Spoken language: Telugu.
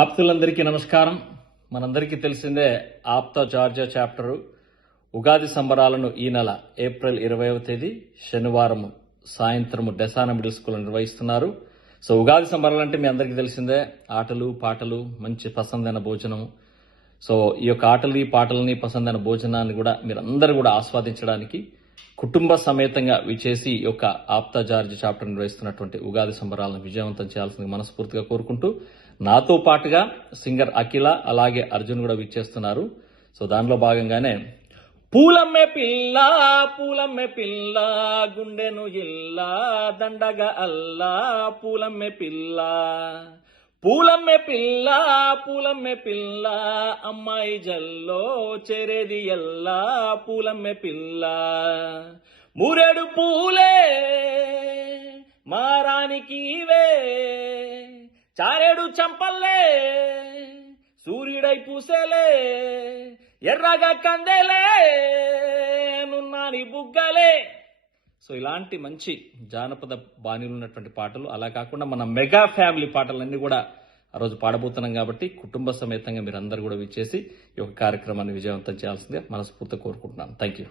ఆప్తులందరికీ నమస్కారం. మనందరికీ తెలిసిందే ఆప్తా జార్జియా చాప్టరు ఉగాది సంబరాలను ఈ నెల ఏప్రిల్ 20వ తేదీ శనివారం సాయంత్రం డెసానా మిడిల్ స్కూల్ నిర్వహిస్తున్నారు. సో ఉగాది సంబరాలు అంటే మీ అందరికీ తెలిసిందే, ఆటలు పాటలు, మంచి పసందైన భోజనం. సో ఈ యొక్క ఆటలు పాటలని పసందైన భోజనాన్ని కూడా మీరందరూ కూడా ఆస్వాదించడానికి కుటుంబ సమేతంగా విచేసి ఈ యొక్క ఆప్తా జార్జియా చాప్టర్ నిర్వహిస్తున్నటువంటి ఉగాది సంబరాలను విజయవంతం చేయాల్సింది మనస్ఫూర్తిగా కోరుకుంటూ, నాతో పాటుగా సింగర్ అఖిల అలాగే అర్జున్ కూడా విచ్చేస్తున్నారు. సో దానిలో భాగంగానే పూలమ్మె పిల్ల పూలమ్మె పిల్ల గుండెను ఇల్లా దండగా అల్లా పూలమ్మె పిల్ల పూలమ్మె పిల్ల పూలమ్మె పిల్ల అమ్మాయి జల్లో చేరేది ఎల్లా పూలమ్మె పిల్ల మూరేడు పూలే మారానికి ఇవే చారేడు చంపల్లే సూర్యుడై పూసేలే ఎర్రగా కందేలే నున్నాని బుగ్గలే. సో ఇలాంటి మంచి జానపద బాణీలు ఉన్నటువంటి పాటలు, అలా కాకుండా మన మెగా ఫ్యామిలీ పాటలన్నీ కూడా ఆ రోజు పాడబోతున్నాం కాబట్టి కుటుంబ సమేతంగా మీరందరూ కూడా విచ్చేసి ఈ యొక్క కార్యక్రమాన్ని విజయవంతం చేయాల్సిందే మనస్ఫూర్తిగా కోరుకుంటున్నాను. Thank you.